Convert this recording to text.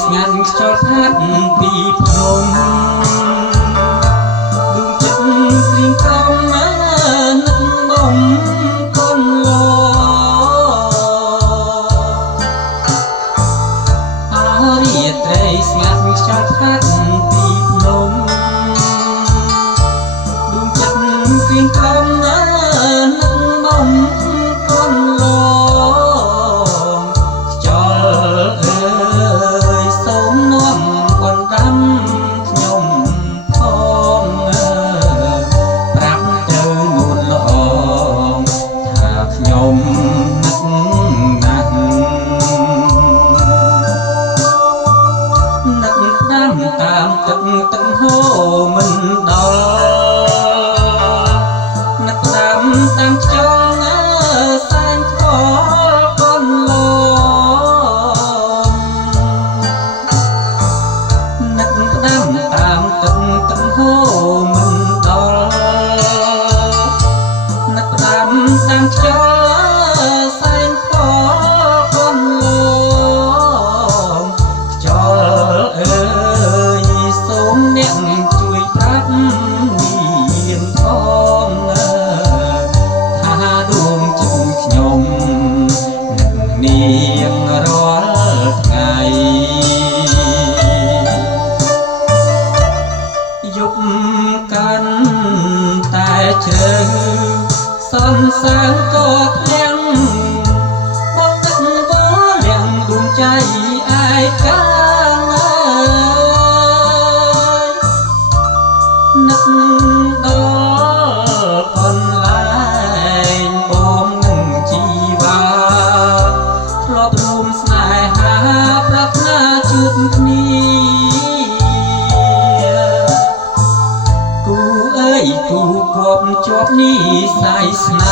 ស្ងាត់ខ្យល់ផាត់ពីភ្នំដួងចិត្តព្រៀងក្រំណានឹកបំកូនឡអរាត្រីស្ងាត់ខ្យល់ផាត់ពីភ្នំដួងចិត្តព្រៀងក្រំណានឹកបំកូនឡតាមទឹកហូរមិនដល់នឹកដាំតាមខ្យល់ណាសែងខ្វល់កូនឡនឹកដាំតាមទឹកហូរមិនដល់នឹកដាំតាមខ្យល់សែងខ្វល់កូនឡខ្យល់អ្នកជួយប្រាប់មានផងថាដួងចិត្តខ្ញុំនឹកនាងរាល់ថ្ងៃយប់កាន់តែជ្រៅសន្សើរក៏ធ្លាំងបងទឹកវល់លៀងដួងใจឯកានឹកដល់អនឡាញបងនឹងជីវ៉ាធ្លាប់រួមស្នេហាប្រាថ្នាជួបគ្នាគូអើយគូគប់ជាប់នេះសាយស្នេ